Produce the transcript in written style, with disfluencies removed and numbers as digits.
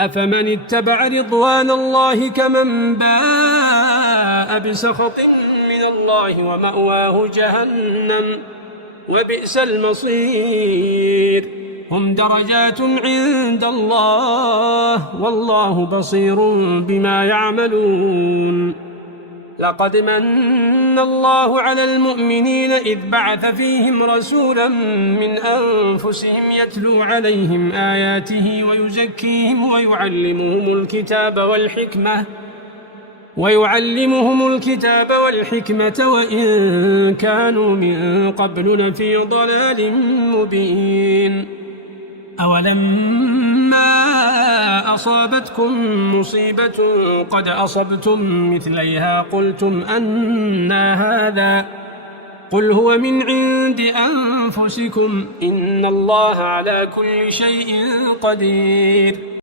أفمن اتبع رضوان الله كمن باء بسخط من الله ومأواه جهنم وبئس المصير هم درجات عند الله والله بصير بما يعملون لقد من الله على المؤمنين إذ بعث فيهم رسولا من أنفسهم يتلو عليهم آياته ويزكيهم ويعلمهم الكتاب والحكمة وإن كانوا من قبل لفي ضلال مبين أولما أصابتكم مصيبة قد أصبتم مثليها قلتم أنى هذا قل هو من عند أنفسكم إن الله على كل شيء قدير